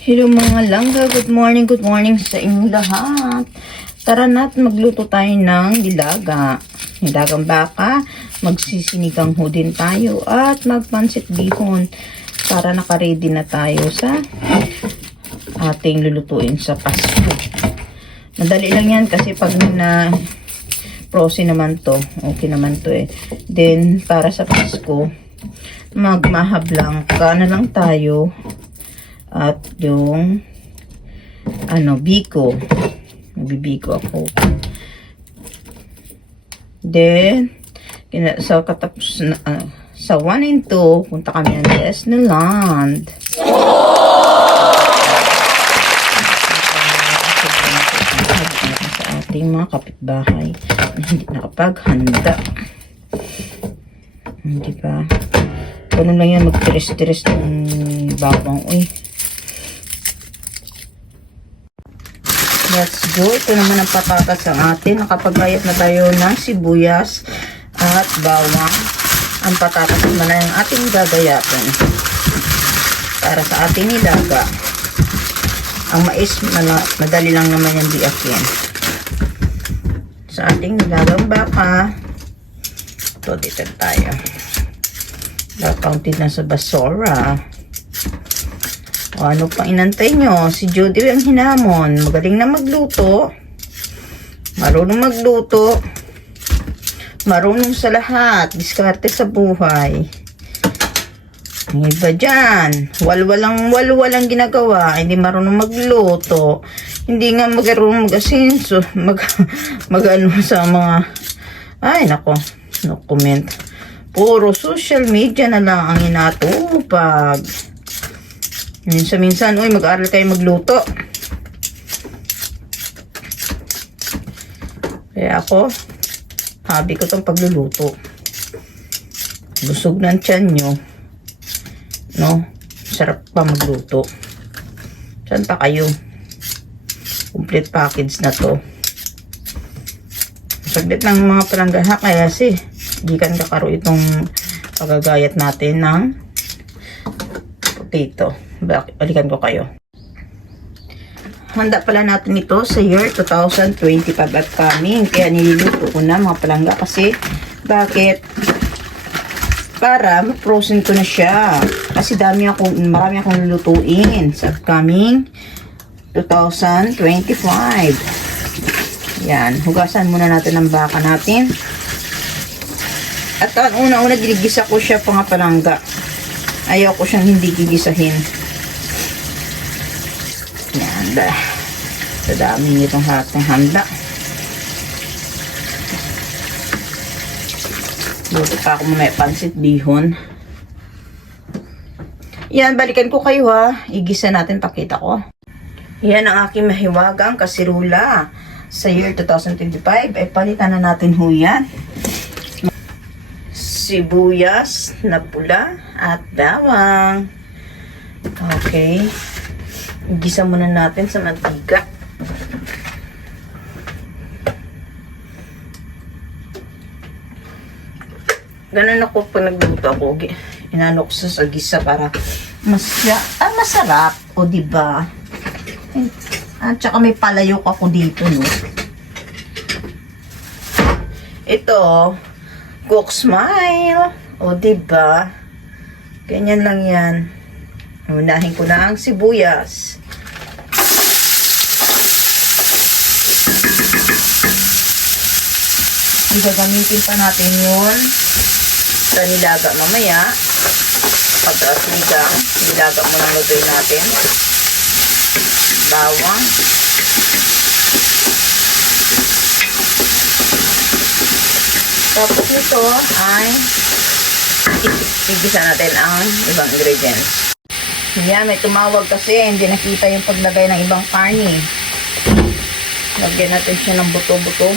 Hello mga langga, good morning sa inyong lahat. Tara na't magluto tayo ng nilagang baka, magsisinigang ho din tayo at magpansit bihon para nakaready na tayo sa ating lulutuin sa Pasko. Madali lang yan kasi pag na prosi naman to, okay naman to eh. Then para sa Pasko, magmahablang ka na lang tayo at yung biko, magbibiko ako. Then sa katapos na, sa 1 and 2 punta kami ng Disneyland. Sa ating mga kapitbahay na hindi nakapaghanda, hindi ba? Ganun lang yan, magtiris-tiris ng bawang. Let's go. Ito naman ang patatas ang atin. Nakapagayat na tayo ng sibuyas at bawang. Ang patatas naman ang ating gagayatin para sa ating nilaga. Ang mais, madali lang naman yung biakin. Sa ating nilagang baka, ito dito tayo. Counted na sa basura. O ano pang inantay nyo? Si Judy ang hinamon. Magaling na magluto. Marunong magluto. Marunong sa lahat. Diskarte sa buhay. Ang iba dyan. Walwalang ginagawa. Hindi marunong magluto. Hindi nga marunong mag-asinso. Mag-ano sa mga... Ay, nako. No comment. Puro social media na lang ang inatupag. Minsan, mag-aral kayo magluto. Kaya ako, hobby ko tong pagluluto. Busog ng tiyan nyo. No? Sarap pa magluto. Saan pa kayo? Complete package na to. Saglit lang mga palanggaha kaya gikan kakaro itong pagagayat natin ng potato. Balikan ko kayo. Handa pala natin ito sa year 2025 at coming. Kaya niluluto ko na mga palangga kasi bakit? Para ma-frozen ko na siya. Kasi marami akong lulutuin sa upcoming 2025. Yan. Hugasan muna natin ang baka natin. At ang una-una, ginigisa ko siya mga palangga. Ayaw ko siyang hindi gigisahin. Yan ba. Sa dami nitong hatang handa. Luto pa ako mamaya pansit bihon. Yan, balikan ko kayo ha. Igisa natin, pakita ko. Yan ang aking mahiwagang kasirula. Sa year 2025, ay palitan na natin ho yan. Sibuyas na pula at bawang. Okay. Igisa muna natin sa mantika. Ganun ako pag nagluto ako. Inano ko sa gisa para masarap. O diba? At saka may palayok ako dito, no? Ito, Cook Smile. O, diba? Ganyan lang yan. Unahin ko na ang sibuyas. Gagamitin pa natin yun sa nilaga mamaya. Pagka-sinigang, nilaga mo lang lutuin natin. Bawang. Tapos nito ay igisa natin ang ibang ingredients. Yan, may tumawag kasi hindi nakita yung paglagay ng ibang karne. Lagyan natin siya ng buto-buto.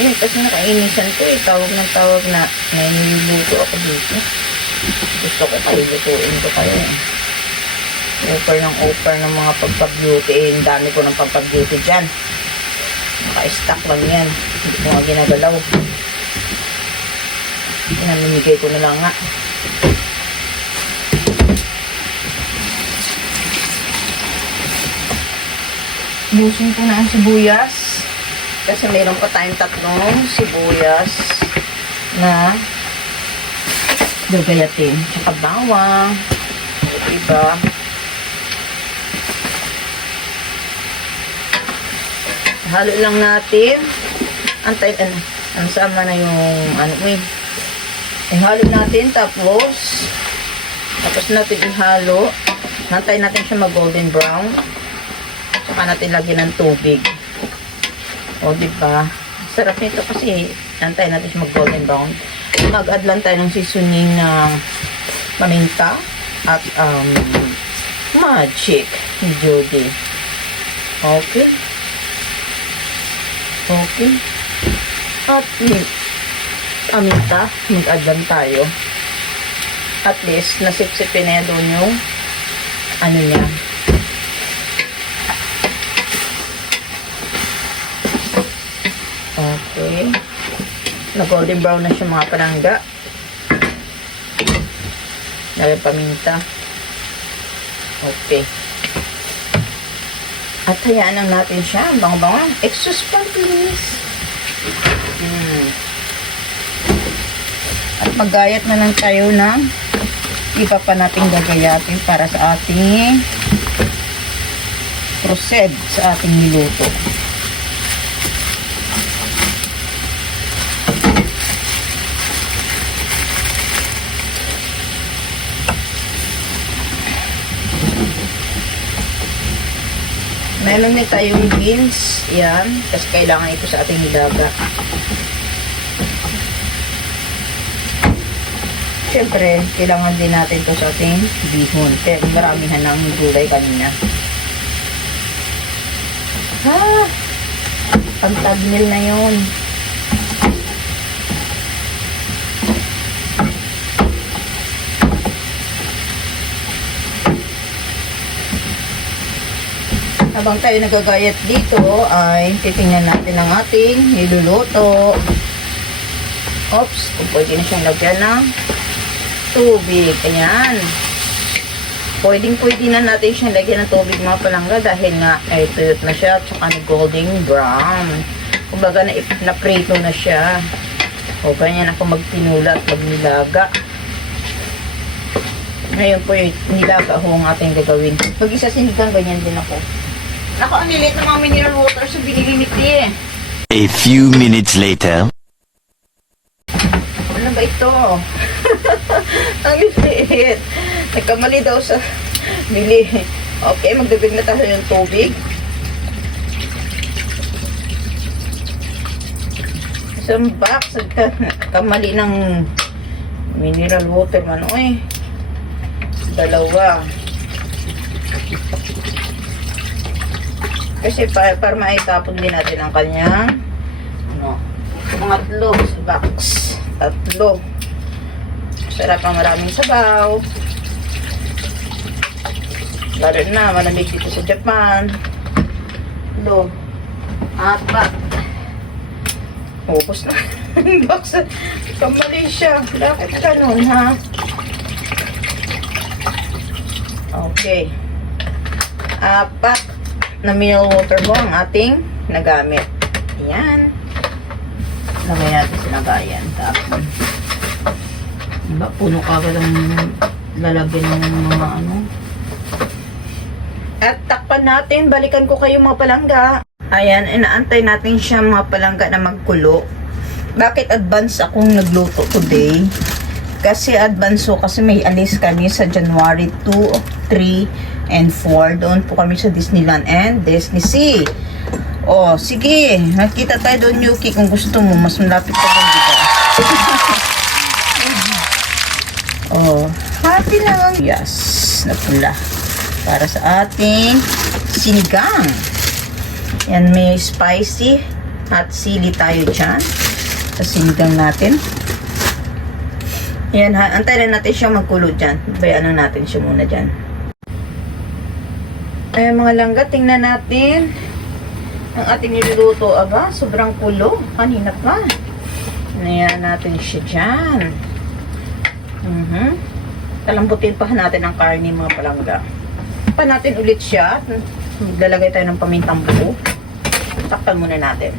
Yun, kasi nakainisan ko eh. Tawag na niluluto ako dito. Gusto ko kayo lutuin ko kayo eh. Offer ng mga pagpag-beauty eh. Ang dami ko ng pagpag-beauty dyan. Naka-stack lang yan. Hindi ko nga ginagalaw. Namimigay ko na lang nga. Busin ko na ang sibuyas. Kasi mayroon pa tayong 3 sibuyas na gagayatin. Tsaka bawang. Diba? Halo lang natin. Antay, sama na yung ihalo natin, tapos natin ihalo. Nantay natin siya mag golden brown. Saka natin lagyan ng tubig. O, diba? Sarap nito kasi nantay natin siya mag golden brown. Mag-add lang tayo ng seasoning na paminta at magic ni Jody. Okay. Okay. At paminta, mag-add lang tayo. At least, nasipsipin na doon yung niya. Okay. Na-golden brown na siya mga panangga. Lagyan paminta. Okay. At hayaan lang natin siya. Bango-bango. Excuse pa, please. At maggayat na lang tayo ng iba pa natin gagayatin para sa ating proceed sa ating niluto. Meron din tayong beans. Yan. Kasi kailangan ito sa ating nilaga. Siyempre, kailangan din natin ito sa ating bihon. Kaya maramihan ng gulay kanina. Pagtagnil na yun. Habang tayo nagagayat dito, ay titingnan natin ang ating niluluto. Oops, kung pwede na siyang lagyan ng tubig. Ayan. Pwede na natin siyang lagyan ng tubig mga palangga dahil nga ay tuyot na siya at saka golden brown. Kumbaga na-prito na siya. O ganyan ako magtinula at magnilaga. Ngayon po yung nilaga ho ang ating gagawin. Pag isa sinigang, ganyan din ako. Ako, ang lilit ng mga mineral water sa binili eh. A few minutes later. Ano ba ito? Ang liit. Nagkamali daw sa bili. Okay, magdabig na tayo ng tubig. Isang box. Nagkamali ng mineral water man. Uy. 2. Kasi para maitapon din natin ang kanyang mga tlog sa box. 3. Sarap ang maraming sabaw. Lalo na, malamig dito sa Japan. 4. Ubus na. Box. Kamali siya. Bakit ganun, ha? Okay. 4 na mineral water mo ang ating nagamit. Ayan. Lagay natin sinagayan. Tapos, diba, puno kagad ang lalagyan ng mga At takpan natin. Balikan ko kayo mga palangga. Ayan, inaantay natin siya mga palangga na magkulo. Bakit advance akong nagluto today? Kasi advance kasi may alis kami sa January 2, 3, and 4. Doon po kami sa Disneyland and Disney Sea. Oh, sige. Nakita tayo doon, Yuki, kung gusto mo. Mas malapit ka doon, diba? Oh, happy lang. Yes, na pula. Para sa ating sinigang. Yan, may spicy at sili tayo dyan. Sa sinigang natin. Yan, antayin natin siya magkulo dyan. Bayaan natin siya muna dyan. Ayan mga langga, tingnan natin ang ating niluluto. Aba, sobrang kulo. Kanina pa. Ayan natin siya dyan. Talambutin pa natin ang karne mga palangga. Pa natin ulit siya. Maglalagay tayo ng pamintang buo. Takpan muna natin.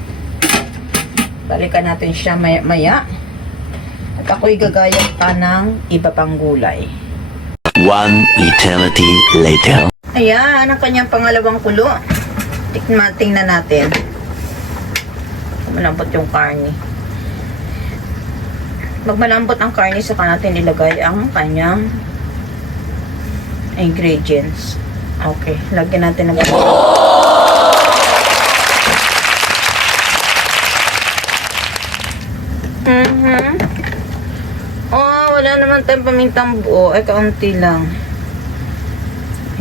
Balikan natin siya maya. At ako'y gagayat pa ng iba pang gulay. One eternity later. Ayan, ang kanyang pangalawang kulo. Tingnan natin. Malambot yung karne. Magmalambot ang karne, saka natin ilagay ang kanyang ingredients. Okay, lagyan natin ng Oh, wala naman tayong pamintang buo. Ay, kaunti lang.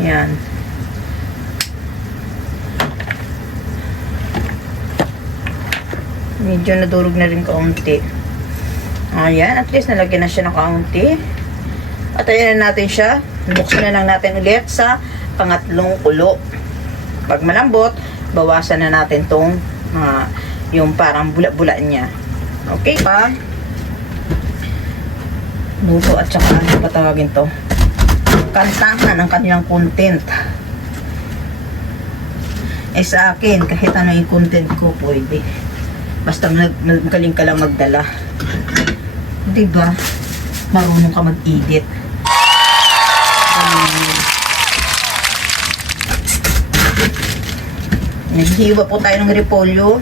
Ayan. Medyo nadurog na rin kaunti. Ayan, at least nalagyan na siya ng kaunti. At ayan na natin siya. Buksan na lang natin ulit sa pangatlong kulo. Pag malambot, bawasan na natin tong yung parang bula-bula niya. Okay pa? Luto at saka ano pa tawagin to? Kantahan ang kanilang content. Eh sa akin, kahit ano yung content ko, pwede. Basta magaling ka lang magdala. Diba? Marunong ka mag-edit. Naghiwa po tayo ng repolyo.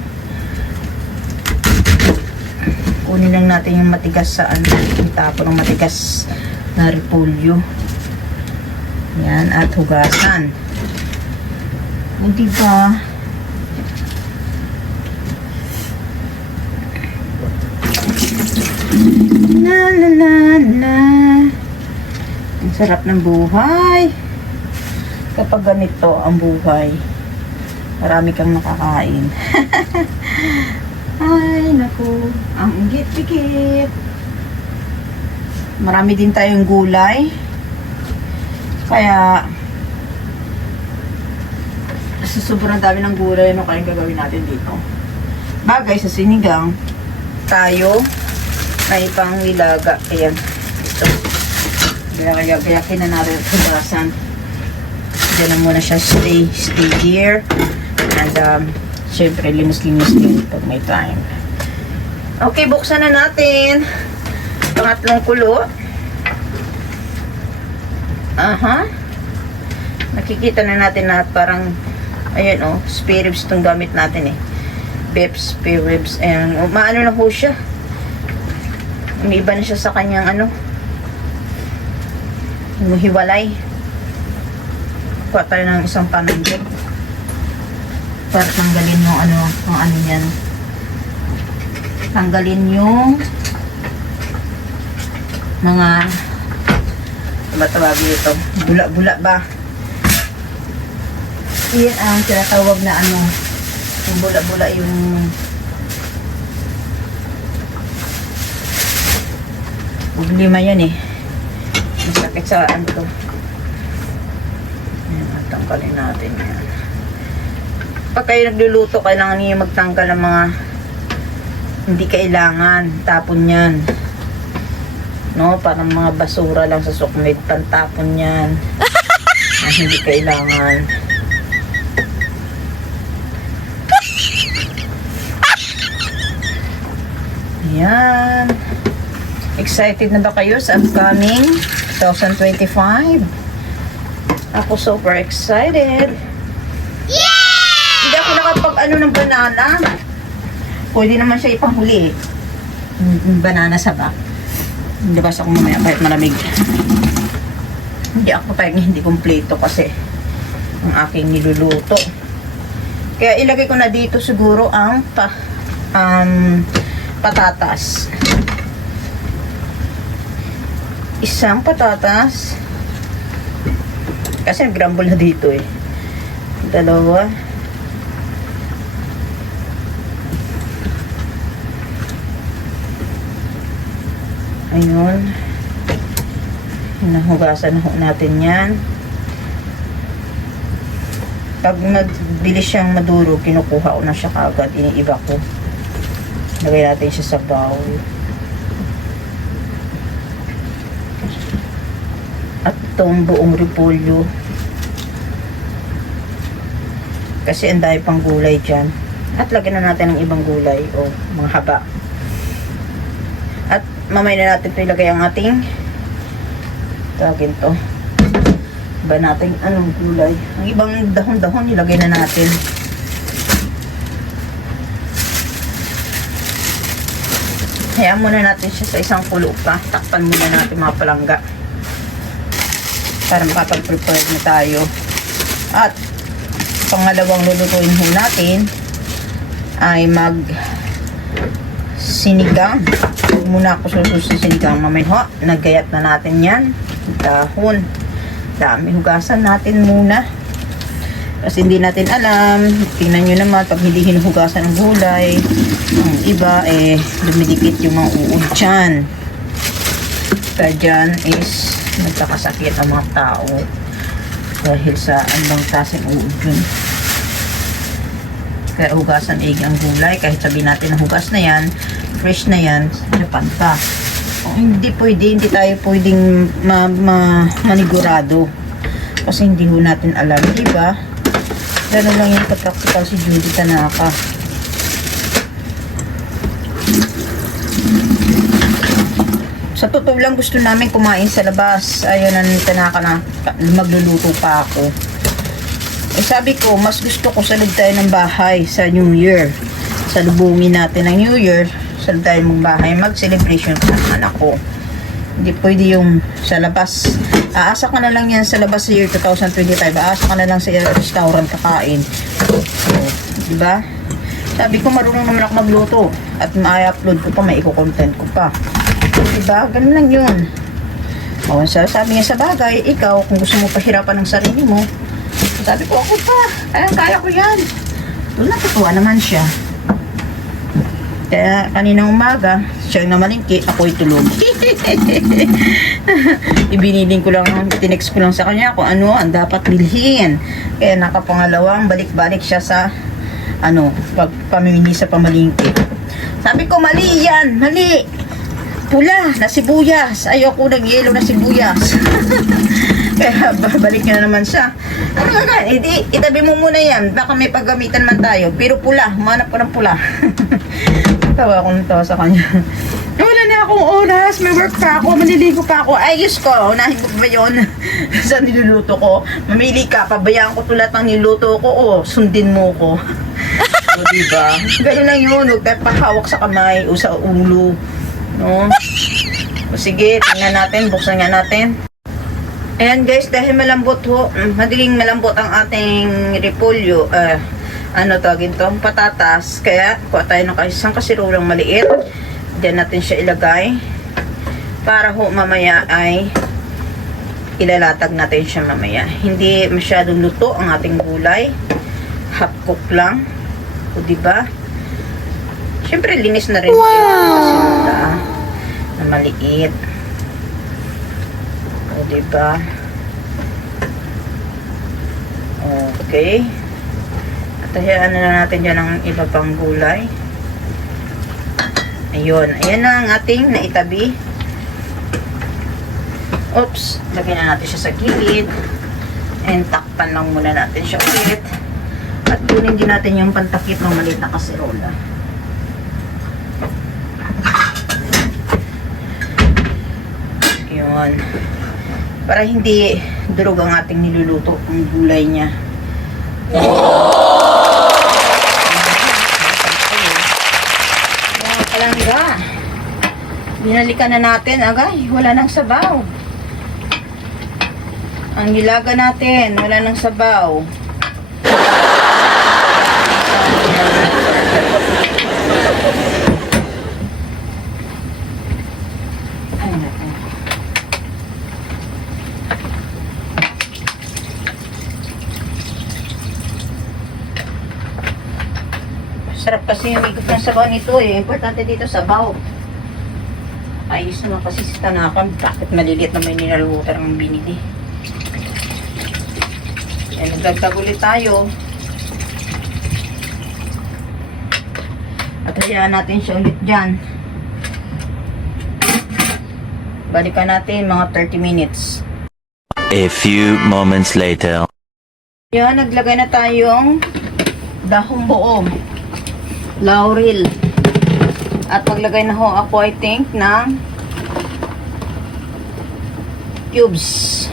Kunin lang natin yung matigas sa ano. Itapo ng matigas na repolyo. Yan. At hugasan. O diba? La la la la. Ang sarap ng buhay. Kapag ganito ang buhay, marami kang nakakain. Ay, naku. Ang igit-igit. Marami din tayong gulay. Kaya, sa sobrang dami ng gulay, ano kayang gagawin natin dito? Bagay sa sinigang, tayo ay pang nilaga. Ayan. Ito. Gayakin na natin ito basan. Diyan na muna siya stay here. And, syempre, linis-linis din pag may time. Okay, buksan na natin. Pangatlong kulo. Aha. Nakikita na natin na parang, ayan oh, spare ribs itong gamit natin eh. Beef spare ribs. Ayan, maano na po siya. Umiba na siya sa kanyang ano, hiwalay. Kuha tayo ng isang panunggit para tanggalin yung ano, yung ano yan. Tanggalin yung mga tawag ito, bula-bula ba? Yan ang tinatawag na ano, yung bula-bula yung lima yan eh. Masakit sa ano to. Ayan, tanggalin natin yan. Pag kayo nagluluto, kailangan niyo magtanggal ng mga hindi kailangan. Tapon yan. No? Parang mga basura lang sa sukmit. Pantapon yan. Na hindi kailangan. Ayan. Excited na ba kayo sa upcoming 2025? Ako super excited. Yeah! Hindi ako nakapag ano ng banana. Pwede naman siya ipanghuli eh. Banana sa bak. Hindi ba sa kung mamaya kahit malamig. Hindi ako tayo hindi kompleto kasi ang aking niluluto. Kaya ilagay ko na dito siguro ang patatas. Isang patatas. Kasi nag-grumble na dito eh. Dalawa. Ayun. Hinahugasan natin yan. Pag nagbilis siyang maduro, kinukuha ko na siya kagad. Iniiba ko. Lagay natin siya sa bowl. itong buong repolyo. Kasi ang dahil pang gulay dyan. At lagyan na natin ng ibang gulay o mga haba. At mamaya na natin ito ilagay ang ating tawagin to. Iba natin anong gulay. Ang ibang dahon-dahon ilagay na natin. Hayaan muna natin siya sa isang kulo pa. Takpan muna natin mga palangga. Para makapag-prepare na tayo. At pangalawang lulutuin ho natin ay sinigang. Muna ako sususin sinigang. Mamaya ho, naggayat na natin yan. Dahon. Dami hugasan natin muna. Kasi hindi natin alam. Tingnan nyo naman, pag hindi hinuhugasan ng gulay, ang iba dumidikit yung mga uod dyan. Kaya dyan is nagkakasakit ang mga tao dahil sa anbang tasing uod yun. Kaya hugasan ang gulay, kahit sabihin natin na hugas na yan, fresh na yan, Japan pa. Hindi tayo pwedeng manigurado kasi hindi ho natin alam, di ba? Gano'n lang yung pagkaktikal si Judy Tanaka. Sa totoo lang gusto namin kumain sa labas. Ayun ang Tanaka na magluluto pa ako. Sabi ko, mas gusto ko salud tayo ng bahay sa New Year. Salubungin natin ang New Year. Salud tayo ng bahay. Mag-celebration sa anak ko. Hindi pwede yung sa labas. Aasa ka na lang yan sa labas sa year 2025. Aasa ka na lang sa restaurant kakain. So, diba? Sabi ko, marunong naman ako magluto. At ma-upload ko pa, may i-content ko pa. Diba? Ganun lang yun. O, sabi niya sa bagay, ikaw, kung gusto mo pahirapan ng sarili mo, sabi ko, ako pa. Kaya ko yan. Well, natutuwa naman siya. Kaya kaninang umaga, siya na malingki, ako'y tulog. Ibinilin ko lang, tinext ko lang sa kanya kung ano ang dapat bilhin. Kaya nakapangalawang balik-balik siya sa pagpamimili sa pamalingki. Sabi ko, mali yan, mali. Pula na sibuyas. Ayoko ng yellow na sibuyas. Kaya balik niya na naman siya. Ano nga, itabi mo muna yan. Baka may paggamitan man tayo. Pero pula, humanap ko ng pula. Tawa ko nito sa kanya. Wala na akong oras. May work pa ako. Maliligo pa ako. Ayos ko. Unahin ko pa yun sa niluluto ko. Mamili ka. Pabayaan ko tulad ng niluto ko. O, sundin mo ko. O, diba? Ganun lang yun. Huwag tayo pahawak sa kamay o sa ulo. No? O, sige, tingnan natin. Buksan nga natin. Ayan guys, dahil malambot ho, madaling malambot ang ating repolyo, tawagin to, patatas. Kaya, kuha tayo ng isang kasirulang maliit. Diyan natin siya ilagay. Para ho, mamaya ay ilalatag natin siya mamaya. Hindi masyadong luto ang ating gulay. Half cook lang. O, diba? Siyempre, linis na rin. Wow! Na maliit. O, diba? Okay. At hayaan na natin dyan ang iba pang gulay. Ayun. Ayan na ang ating naitabi. Oops. Lagyan na natin siya sa gilid. And takpan lang muna natin siya ulit. At kunin din natin yung pantakip ng maliit na kaserola. Yun. Para hindi durog ang ating niluluto ang gulay niya. Mga palangga. Binalikan na natin. Agay, wala nang sabaw. Ang nilaga natin, wala nang sabaw. Sarap kasi yung ikot ng sabaw nito eh. Importante dito sabaw. Ayos naman kasi si Tanaka. Bakit maliliit na may mineral water ang binili. Yan, nagdagdag ulit tayo. At hayaan natin siya ulit dyan. Balikan natin mga 30 minutes. A few moments later. Yan, naglagay na tayong dahong buo. Laurel. At maglagay na ho ako, I think, ng cubes.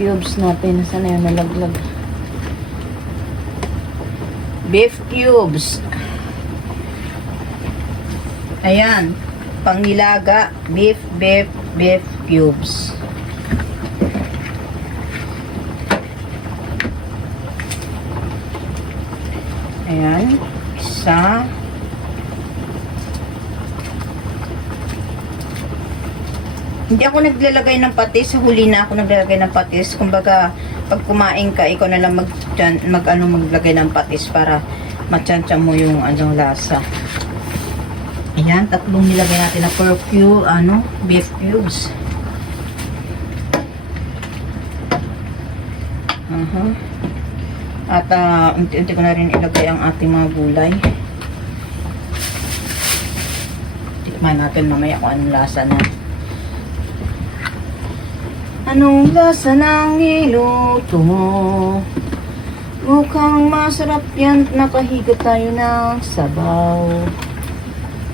Cubes natin. Saan na yun nalaglag? Beef cubes. Ayan. Pangnilaga. Beef cubes. Ayan. Isa. Hindi ako naglalagay ng patis. Sa huli na ako naglalagay ng patis. Kumbaga, pag kumain ka, ikaw na lang maglagay ng patis para matyansya mo yung lasa. Ayan, 3 nilagay natin na beef cubes. At unti-unti ko na rin ilagay ang ating mga gulay. Tikman natin mamaya kung anong lasa na. Anong lasa ng niluto mo? Mukhang masarap yan. Nakahiga tayo ng sabaw.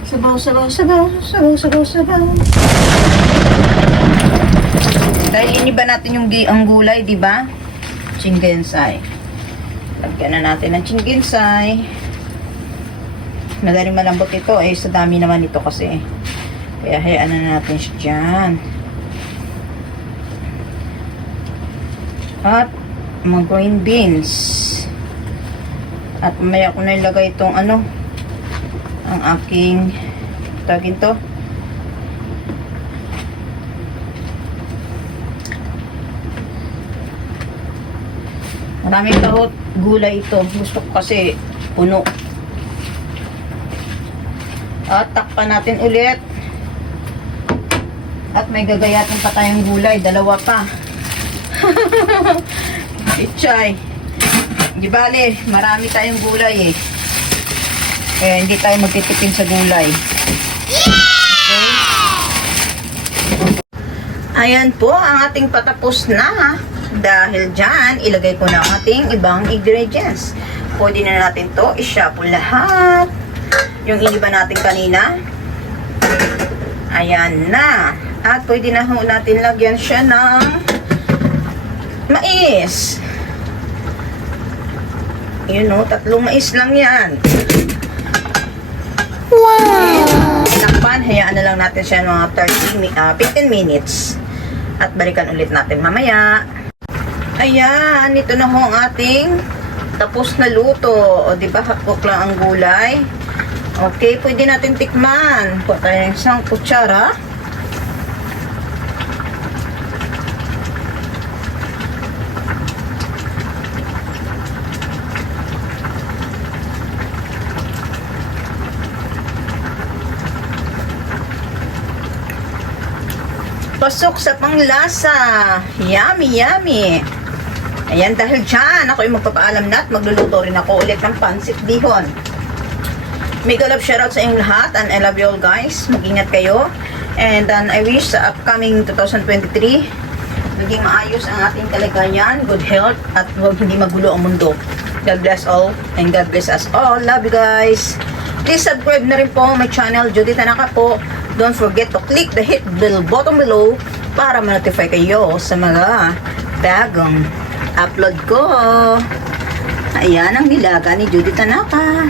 Sabaw. Dahil iniba natin ang gulay, di ba? Chinggensai. Lagyan na natin ng chinggensai. Madaling malambot ito sa dami naman ito kasi. Kaya hayaan na natin siya dyan. At mga green beans. At mamaya ko na ilagay itong ang aking tawagin to. Maraming tahot gulay ito. Gusto ko kasi puno. At takpan natin ulit. At may gagayatin pa tayong gulay. 2 pa. Ichay. Di bale, marami tayong gulay Kaya hindi tayo magtitipid sa gulay. Okay. Ayan po ang ating patapos na. Dahil dyan, ilagay ko na ang ating ibang ingredients. Pwede na natin to i-shuffle lahat. Yung iniba natin kanina. Ayan na. At pwede na ho natin lagyan siya ng mais. Yun 3 mais lang yan. Wow! Takpan, hayaan na lang natin siya mga 15 minutes. At balikan ulit natin mamaya. Ayan, ito na ho ang ating tapos na luto. O diba, hapok lang ang gulay. Okay, pwede natin tikman. Kuha tayo ng isang kutsara. Pasok sa panglasa. Yummy, yummy. Ayan, dahil dyan, ako yung magpapaalam na at magluluto rin ako ulit ng pansit bihon. Mega love shoutout sa inyong lahat and I love you all guys. Mag-ingat kayo. And then I wish sa upcoming 2023, maging maayos ang ating kalagayan, good health, at huwag hindi magulo ang mundo. God bless all and God bless us all. Love you guys. Please subscribe na rin po my channel, Judy Tanaka po. Don't forget to click the hit bell button below para ma-notify kayo sa mga bagong upload ko. Ayan ang nilaga ni Judy Tanaka.